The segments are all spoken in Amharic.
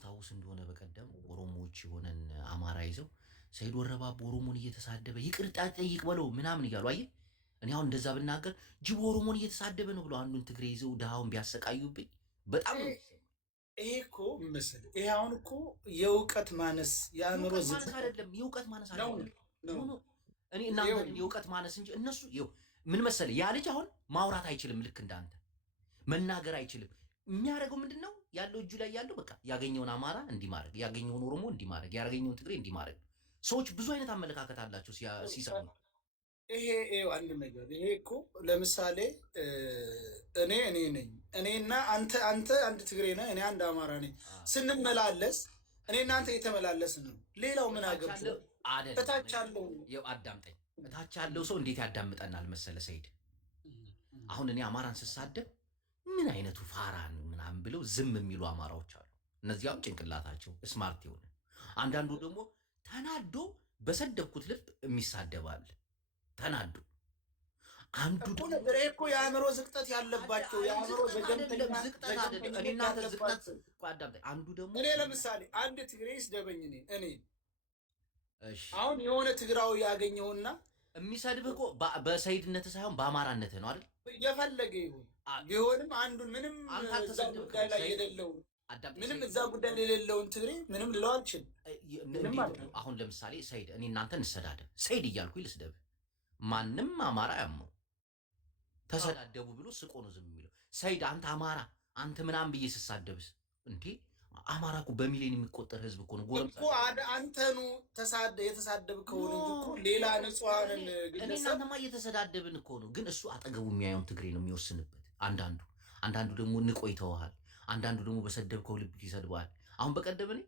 ታስታውስ እንደሆነ በቀደም ኦሮሞዎች የሆነን አማራ ይዘው ሰይድ ወረባቦ ኦሮሞን እየተሳደበ ይቅርታ ጠይቅ በለው ምናምን እያሉ አየህ። እኔ አሁን እንደዛ ብናገር ጅቦ ኦሮሞን እየተሳደበ ነው ብሎ አንዱን ትግሬ ይዘው ድሃውን ቢያሰቃዩብኝ በጣም ነው። ይሄ እኮ ምስል ይሄ አሁን እኮ የእውቀት ማነስ የአእምሮ ዝግጠት አይደለም፣ የእውቀት ማነስ አይደለም። እኔ እናንተ የእውቀት ማነስ እንጂ እነሱ ምን መሰለህ፣ ያ ልጅ አሁን ማውራት አይችልም፣ ልክ እንዳንተ መናገር አይችልም። የሚያደርገው ምንድነው ያለው እጁ ላይ ያለው በቃ ያገኘውን አማራ እንዲማረግ፣ ያገኘውን ኦሮሞ እንዲማረግ፣ ያገኘውን ትግሬ እንዲማረግ። ሰዎች ብዙ አይነት አመለካከት አላቸው ሲሰሙ። ይሄ አንድ ነገር ይሄ እኮ ለምሳሌ እኔ ነኝ እኔና አንተ አንድ ትግሬ ነህ፣ እኔ አንድ አማራ ነኝ። ስንመላለስ እኔ እናንተ እየተመላለስ ነው። ሌላው ምን አገባው? እታች አለው አዳምጠኝ። እታች ያለው ሰው እንዴት ያዳምጠናል መሰለ ሰይድ። አሁን እኔ አማራን ስሳደብ ምን አይነቱ ፋራን ምናምን ብለው ዝም የሚሉ አማራዎች አሉ። እነዚያም ጭንቅላታቸው ስማርት የሆነ አንዳንዱ ደግሞ ተናዶ በሰደብኩት ልብ የሚሳደባል። ተናዶ አንዱ ደግሞ እኮ የአእምሮ ዝቅጠት ያለባቸው የአእምሮ አንዱ ደግሞ እኔ ለምሳሌ አንድ ትግሬ ይስደበኝ እኔ አሁን የሆነ ትግራዊ ያገኘውና የሚሰድብህ እኮ በሰይድነት ሳይሆን በአማራነት ነው አይደል? የፈለገ ይሁን ቢሆንም አንዱን ምንም እዛ ጉዳይ ላይ የሌለውን ምንም እዛ ጉዳይ ላይ የሌለውን ትግሬ ምንም ልለው አልችልም። አሁን ለምሳሌ ሰይድ እኔ እናንተ እንሰዳደብ፣ ሰይድ እያልኩኝ ልስደብ፣ ማንም አማራ ያመው ተሰዳደቡ ብሎ ስቆ ነው ዝም የሚለው። ሰይድ አንተ አማራ አንተ ምናምን ብዬ ስሳደብስ እንዴ አማራ እኮ በሚሊዮን የሚቆጠር ህዝብ እኮ ነው። ጎረምሳ እኮ አንተኑ የተሳደብከው እንጂ እኮ ሌላ ንጹሃንን ግለሰብ እናንተማ እየተሰዳደብን እኮ ነው። ግን እሱ አጠገቡ የሚያየውን ትግሬ ነው የሚወስንበት። አንዳንዱ ደግሞ ንቆ ይተውሃል። አንዳንዱ ደግሞ በሰደብከው ልብ ይሰድባል። አሁን በቀደም እኔ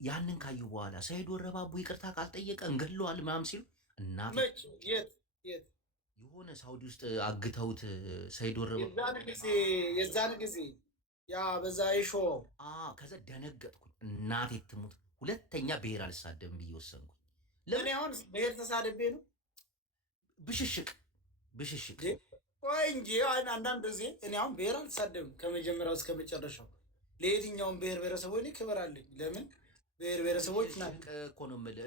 ያንን ካየሁ በኋላ ሰይድ ወረባቦ ይቅርታ ካልጠየቀ እንገድለዋል ምናምን ሲሉ እናት የሆነ ሳውዲ ውስጥ አግተውት ሰይድ ወረባቦ የዛን ጊዜ ያ በዛ ይሾ ከዛ ደነገጥኩኝ። እናቴ ትሙት ሁለተኛ ብሔር አልሳደብም ብዬ ወሰንኩኝ። ለምን አሁን ብሔር ተሳደቤ ነው? ብሽሽቅ ቆይ እንጂ አንዳንድ ጊዜ እኔ አሁን ብሔር አልሳደብም ከመጀመሪያው እስከ መጨረሻው። ለየትኛውም ብሔር ብሔረሰቦች እኔ ክብር አለኝ። ለምን ብሔር ብሔረሰቦች እኮ ነው የምልህ።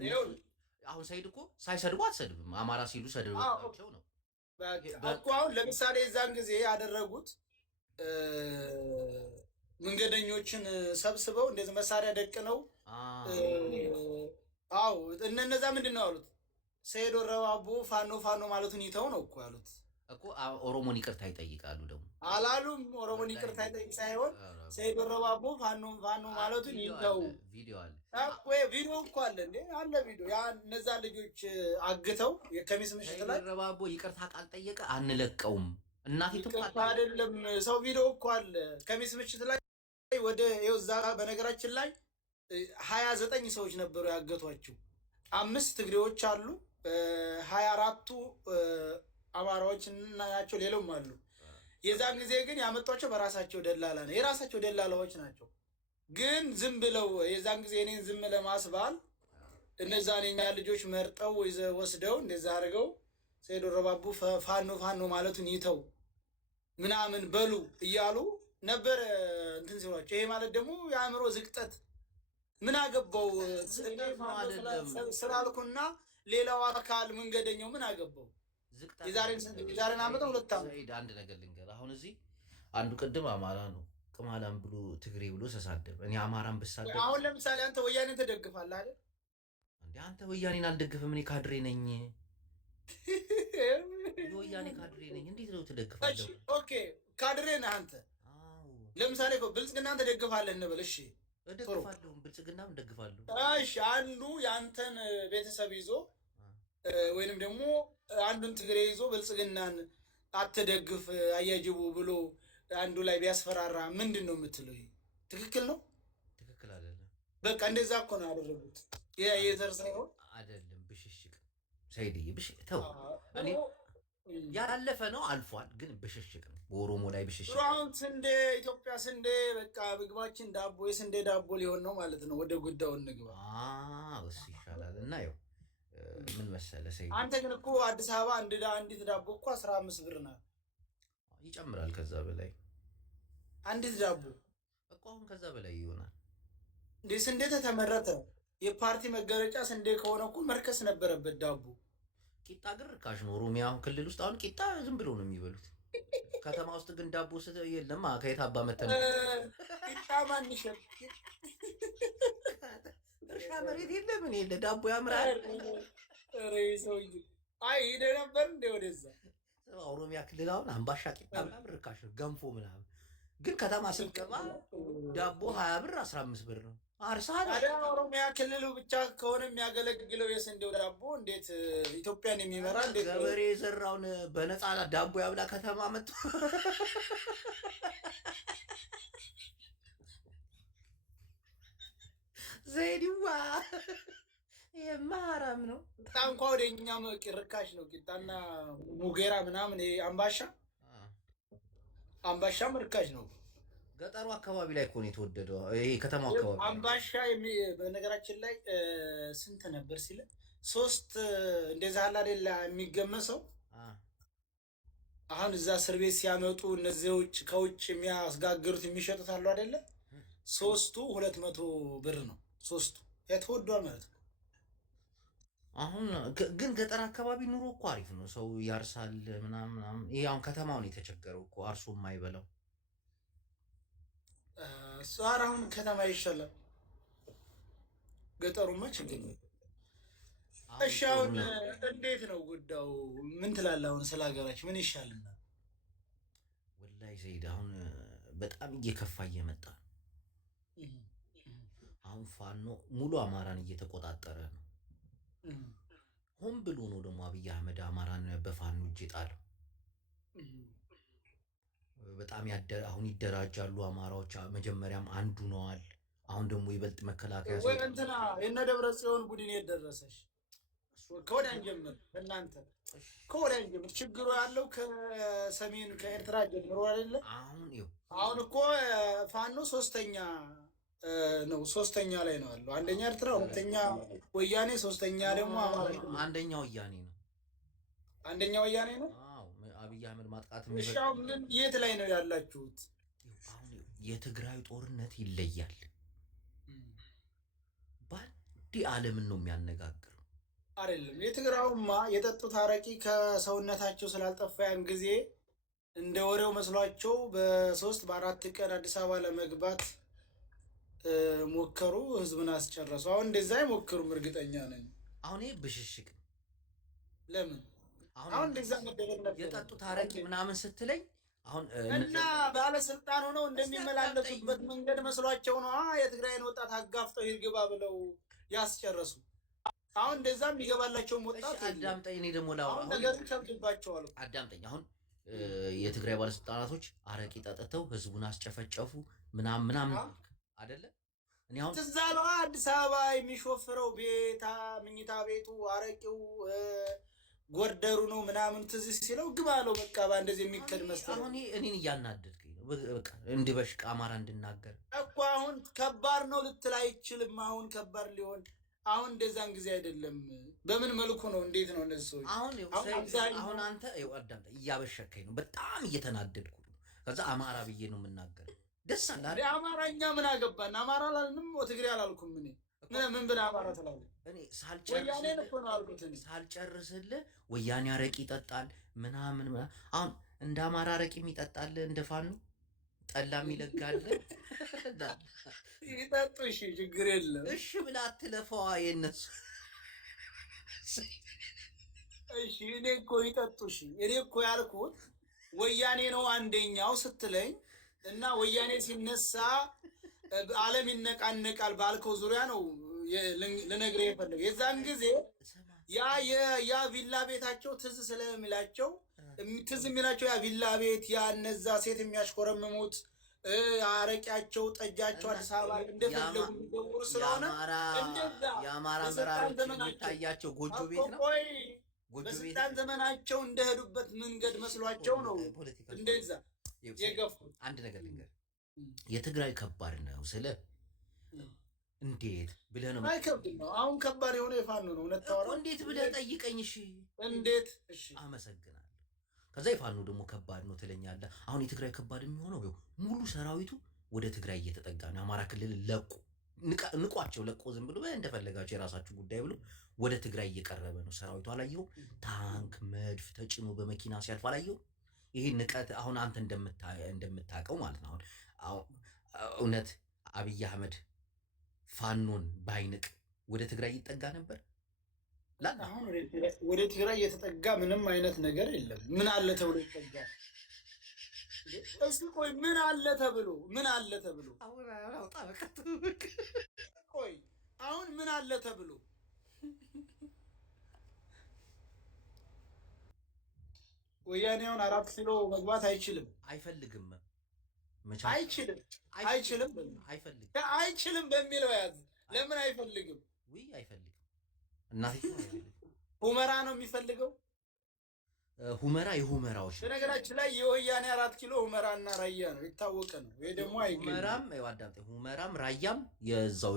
አሁን ሰይድ እኮ ሳይሰድቡ አትሰድብም፣ አማራ ሲሉ ሰድባቸው ነው እኮ። አሁን ለምሳሌ የዛን ጊዜ ያደረጉት መንገደኞችን ሰብስበው እንደዚህ መሳሪያ ደቅነው እነዛ ምንድን ነው ያሉት? ሰይድ ወረባቦ ፋኖ ማለቱን ይተው ነው እኮ ያሉት እኮ። ኦሮሞን ይቅርታ ይጠይቃሉ ደግሞ አላሉም። ኦሮሞን ይቅርታ ይጠይቅ ሳይሆን ሰይድ ወረባቦ ፋኖ ማለቱን ይተው። ቪዲዮ እኮ አለ እንዴ? አለ ቪዲዮ። ያ እነዛ ልጆች አግተው የከሚስ ምሽት ላይ ወረባቦ ይቅርታ ካልጠየቀ አንለቀውም እናቴ ትቆጣ አይደለም። ሰው ቪዲዮ እኮ አለ ከሚስ ምሽት ላይ ወደ እዛ። በነገራችን ላይ 29 ሰዎች ነበሩ ያገቷቸው። 5 ትግሬዎች አሉ፣ 24ቱ አማራዎች ናቸው፣ ሌላውም አሉ። የዛን ጊዜ ግን ያመጧቸው በራሳቸው ደላላ ነው፣ የራሳቸው ደላላዎች ናቸው። ግን ዝም ብለው የዛን ጊዜ እኔን ዝም ለማስባል እነዛን የኛ ልጆች መርጠው ወስደው እንደዛ አድርገው ሰይድ ወረባቦ ፋኖ ማለቱን ይተው ምናምን በሉ እያሉ ነበር እንትን ሲሏቸው። ይሄ ማለት ደግሞ የአእምሮ ዝቅጠት ምን አገባው ስላልኩና ሌላው አካል መንገደኛው ምን አገባው? የዛሬን ዓመት 2 ዓመት አንድ ነገር ልንገር። አሁን እዚህ አንዱ ቅድም አማራ ነው ቅማላም ብሎ ትግሬ ብሎ ተሳደብ። እኔ አማራን ብሳደብ አሁን ለምሳሌ አንተ ወያኔን ትደግፋለህ አይደል? እንዴ አንተ ወያኔን አልደግፍም፣ እኔ ካድሬ ነኝ። የወያኔ ካድሬ ነኝ። እንዴት ነው ትደግፋለህ? ኦኬ ካድሬ ነህ አንተ። ለምሳሌ ብልጽግናን ትደግፋለህ እንበል። እሺ እደግፋለሁ፣ ብልጽግናም እደግፋለሁ። እሺ አንዱ የአንተን ቤተሰብ ይዞ ወይንም ደግሞ አንዱን ትግሬ ይዞ ብልጽግናን አትደግፍ አያጅቡ ብሎ አንዱ ላይ ቢያስፈራራ ምንድን ነው የምትለው? ትክክል ነው? ትክክል አይደለም። በቃ እንደዛ እኮ ነው ያደረጉት። የዘር ሳይሆን አይደለም ብሽሽቅ። ሰይድዬ ብሽሽቅ ተው። እኔ ያለፈ ነው አልፏል፣ ግን ብሽሽቅ ነው። በኦሮሞ ላይ ብሽሽቅ። አሁን ስንዴ ኢትዮጵያ ስንዴ በቃ ምግባችን ዳቦ የስንዴ ዳቦ ሊሆን ነው ማለት ነው። ወደ ጉዳዩ እንግባ። እሱ ይሻላል። እና ያው ምን መሰለህ ሰይድ፣ አንተ ግን እኮ አዲስ አበባ አንዲት ዳቦ እኮ 15 ብር ናት። ይጨምራል ከዛ በላይ አንዲት ዳቦ እኮ አሁን ከዛ በላይ ይሆናል። እንዴ ስንዴ ተመረተ። የፓርቲ መገለጫ ስንዴ ከሆነ እኮ መርከስ ነበረበት ዳቦ። ቂጣ ግን ርካሽ ነው። ኦሮሚያ አሁን ክልል ውስጥ አሁን ቂጣ ዝም ብሎ ነው የሚበሉት። ከተማ ውስጥ ግን ዳቦ የለም። ከየት አባ መተን ቂጣ ማን ይሸጥ? እርሻ መሬት የለ ምን የለ ዳቦ ያምራል። ኧረ ሰውዬ አይ ሄደ ነበር እንደ ወደዛ ኦሮሚያ ክልል አሁን አምባሻ ቂጣ ምናምን ርካሽ ነው። ገንፎ ምናምን ግን ከተማ ስትገባ ዳቦ 20 ብር 15 ብር ነው። አርሳል ታዲያ ኦሮሚያ ክልሉ ብቻ ከሆነ የሚያገለግለው የስንዴው ዳቦ እንዴት ኢትዮጵያን የሚመራ እንዴት ገበሬ የዘራውን በነፃ ዳቦ ያብላ ከተማ መጥቶ ዘይዲዋ የማራም ነው። ቂጣ እንኳ ወደኛ ርካሽ ነው። ቂጣና ሙጌራ ምናምን አምባሻም ርካሽ ነው። ገጠሩ አካባቢ ላይ እኮ ነው የተወደደው። ይሄ ከተማው አካባቢ አምባሻ በነገራችን ላይ ስንት ነበር ሲል 3 እንደዛ አለ አይደል የሚገመሰው። አሁን እዛ እስር ቤት ሲያመጡ እነዚህ ከውጭ የሚያስጋግሩት የሚሸጡት አሉ አይደለ? 3ቱ 200 ብር ነው። 3ቱ የተወዷል ማለት ነው። አሁን ግን ገጠር አካባቢ ኑሮ እኮ አሪፍ ነው። ሰው ያርሳል ምናምን። ይሄ አሁን ከተማውን የተቸገረው እኮ አርሶ የማይበላው ሷር አሁን ከተማ ይሻላል። ገጠሩማ ችግር ነው። እሺ አሁን እንዴት ነው ጉዳዩ? ምን ትላለህ? አሁን ስለ ሀገራችን ምን ይሻልናል? ወላሂ ዘይድ አሁን በጣም እየከፋ እየመጣ ነው። አሁን ፋኖ ሙሉ አማራን እየተቆጣጠረ ነው። ሆን ብሎ ነው ደግሞ አብይ አህመድ አማራን በፋኖ እጅ ጣለው። በጣም አሁን ይደራጃሉ አማራዎች። መጀመሪያም አንዱ ነዋል። አሁን ደግሞ ይበልጥ መከላከያ ወይ እንትና የነ ደብረ ጽዮን ቡድን የደረሰሽ ከወዲያን ጀምር። እናንተ ከወዲያን ጀምር። ችግሩ ያለው ከሰሜን ከኤርትራ ጀምሮ አይደለ? አሁን እኮ ፋኖ ሶስተኛ ላይ ነው ያለው። አንደኛ ኤርትራ፣ ሁለተኛ ወያኔ፣ ሶስተኛ ደግሞ አማራ። አንደኛ ወያኔ ነው። አንደኛ ወያኔ ነው። አብይ አህመድ ማጥቃት ምን የት ላይ ነው ያላችሁት? አሁን የትግራይ ጦርነት ይለያል። ባዲ ዓለምን ነው የሚያነጋግረው አይደለም። የትግራውማ የጠጡት አረቂ ከሰውነታቸው ስላልጠፋ ያን ጊዜ እንደ ወሬው መስሏቸው በ3 በ4 ቀን አዲስ አበባ ለመግባት ሞከሩ። ህዝብን አስጨረሱ። አሁን እንደዛ አይሞክሩም፣ እርግጠኛ ነኝ። አሁን ይሄ ብሽሽቅ ለምን አሁን እንደዛ መደረግ ነበር? የጠጡት አረቂ ምናምን ስትለኝ አሁን እና ባለስልጣን ሆነው እንደሚመላለሱበት መንገድ መስሏቸው ነው የትግራይን ወጣት አጋፍጠው ይርግባ ብለው ያስጨረሱ። አሁን እንደዛ የሚገባላቸው ወጣት አዳምጠኝ። እኔ ደግሞ ላውራ ነገር ይከብድባቸዋል። አዳምጠኝ። አሁን የትግራይ ባለስልጣናቶች አረቂ ጠጥተው ህዝቡን አስጨፈጨፉ ምናምን አይደለ? እኔ አሁን ትዝ አለው አዲስ አበባ የሚሾፍረው መኝታ ቤቱ አረቂው ጎርደሩ ነው ምናምን ትዝ ሲለው ግባ ነው በቃ በእንደዚህ የሚከድ መስጠት። አሁን እኔን እያናደድከኝ ነው። በቃ እንድበሽቅ አማራ እንድናገር እኮ አሁን ከባድ ነው ልትል አይችልም። አሁን ከባድ ሊሆን አሁን እንደዛን ጊዜ አይደለም። በምን መልኩ ነው? እንዴት ነው እነዚህ ሰዎች? አሁን አንተ አዳምጠኝ፣ እያበሸከኝ ነው። በጣም እየተናደድኩ ነው። ከዛ አማራ ብዬ ነው የምናገር። ደስ አለ አማራኛ ምን አገባን? አማራ አላልንም፣ ትግሬ አላልኩም። ምን ብለህ አማራ ትላለህ? እኔ ሳልጨርስልህ ወያኔ አረቂ ይጠጣል ምናምን። አሁን እንደ አማራ አረቂ የሚጠጣል እንደ ፋኖ ጠላም ይለጋል። ይጠጡ፣ እሺ ችግር የለም። እሺ ብላ አትለፈዋ የነሱ። እሺ እኔ እኮ ይጠጡ። እሺ እኔ እኮ ያልኩት ወያኔ ነው አንደኛው ስትለኝ እና ወያኔ ሲነሳ ዓለም ይነቃነቃል ባልከው ዙሪያ ነው ልነግርህ የፈለገው። የዛን ጊዜ ያ ቪላ ቤታቸው ትዝ ስለሚላቸው ትዝ የሚላቸው ያ ቪላ ቤት ያ እነዛ ሴት የሚያሽኮረምሙት አረቂያቸው ጠጃቸው አዲስ አበባ እንደፈለጉ የሚዘውሩ ስለሆነ የአማራ መራሮች የሚታያቸው ጎጆ ቤት ነው። በስልጣን ዘመናቸው እንደሄዱበት መንገድ መስሏቸው ነው እንደዛ የገፉት። አንድ ነገር ልንገር፣ የትግራይ ከባድ ነው ስለ እንዴት ብለህ ነው? አይከብድም ነው አሁን ከባድ የሆነ የፋኖ ነው። እውነት ታወራ እንዴት ብለህ ጠይቀኝ። እሺ እንዴት? እሺ አመሰግናለሁ። ከዛ የፋኖ ደግሞ ከባድ ነው ትለኛለህ። አሁን የትግራይ ከባድ የሚሆነው ሙሉ ሰራዊቱ ወደ ትግራይ እየተጠጋ ነው። አማራ ክልል ለቁ ንቋቸው ለቆ ዝም ብሎ እንደፈለጋቸው የራሳችሁ ጉዳይ ብሎ ወደ ትግራይ እየቀረበ ነው ሰራዊቱ። አላየው? ታንክ መድፍ ተጭኖ በመኪና ሲያልፍ አላየው? ይሄ ንቀት አሁን አንተ እንደምታውቀው ማለት ነው። አሁን እውነት አብይ አህመድ ፋኖን ባይንቅ ወደ ትግራይ ይጠጋ ነበር? አሁን ወደ ትግራይ የተጠጋ ምንም አይነት ነገር የለም። ምን አለ ተብሎ ይጠጋል? እስቲ ቆይ ምን አለ ተብሎ ቆይ አሁን ምን አለ ተብሎ ወያኔ አሁን 4 ኪሎ መግባት አይችልም፣ አይፈልግም፣ አይችልም በሚለው ያዝ። ለምን አይፈልግም? አይፈልግም። እናቴ ሁመራ ነው የሚፈልገው። ሁመራ የሁመራዎች በነገራችን ላይ የወያኔ 4 ኪሎ ሁመራና ራያ ነው፣ የታወቀ ነው። ወይ ደግሞ ሁመራም ራያም የዛው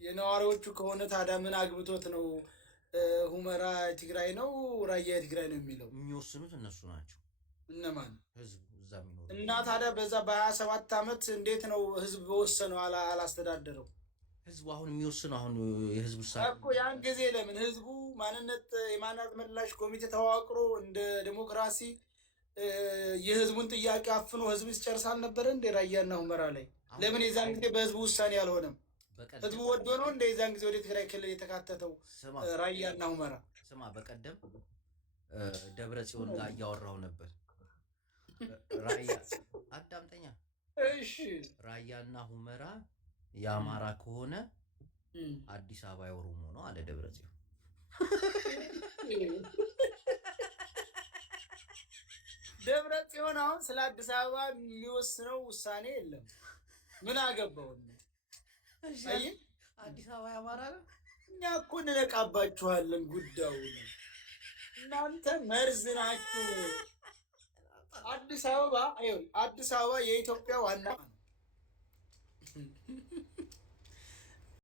የነዋሪዎቹ ከሆነ ታዲያ ምን አግብቶት ነው ሁመራ ትግራይ ነው ራያ ትግራይ ነው የሚለው? የሚወስኑት እነሱ ናቸው። እነማን? ህዝቡ እዛ የሚኖር እና ታዲያ በዛ በ27 ዓመት እንዴት ነው ህዝብ በወሰነው አላስተዳደረው? ህዝቡ አሁን የሚወስነው አሁን የህዝቡ ውሳኔ እኮ ያን ጊዜ ለምን ህዝቡ የማንነት መላሽ ኮሚቴ ተዋቅሮ እንደ ዲሞክራሲ የህዝቡን ጥያቄ አፍኖ ህዝብ ሲጨርስ አልነበረ እንደ ራያና ሁመራ ላይ? ለምን የዛን ጊዜ በህዝቡ ውሳኔ አልሆነም? ህዝቡ ወዶ ነው እንደ የዛን ጊዜ ወደ ትግራይ ክልል የተካተተው ራያና ሁመራ? ስማ፣ በቀደም ደብረ ጽዮን ጋር እያወራሁ ነበር። ራያ አዳምጠኛ። እሺ፣ ራያና ሁመራ የአማራ ከሆነ አዲስ አበባ የኦሮሞ ነው አለ ደብረ ጽዮን። ደብረ ጽዮን አሁን ስለ አዲስ አበባ የሚወስነው ውሳኔ የለም። ምን አገባው? አዲስ አበባ የአማራ ነው። እኛ እኮ እንነቃባችኋለን ጉዳዩ። እናንተ መርዝ ናችሁ። አዲስ አበባ የኢትዮጵያ ዋና ነው።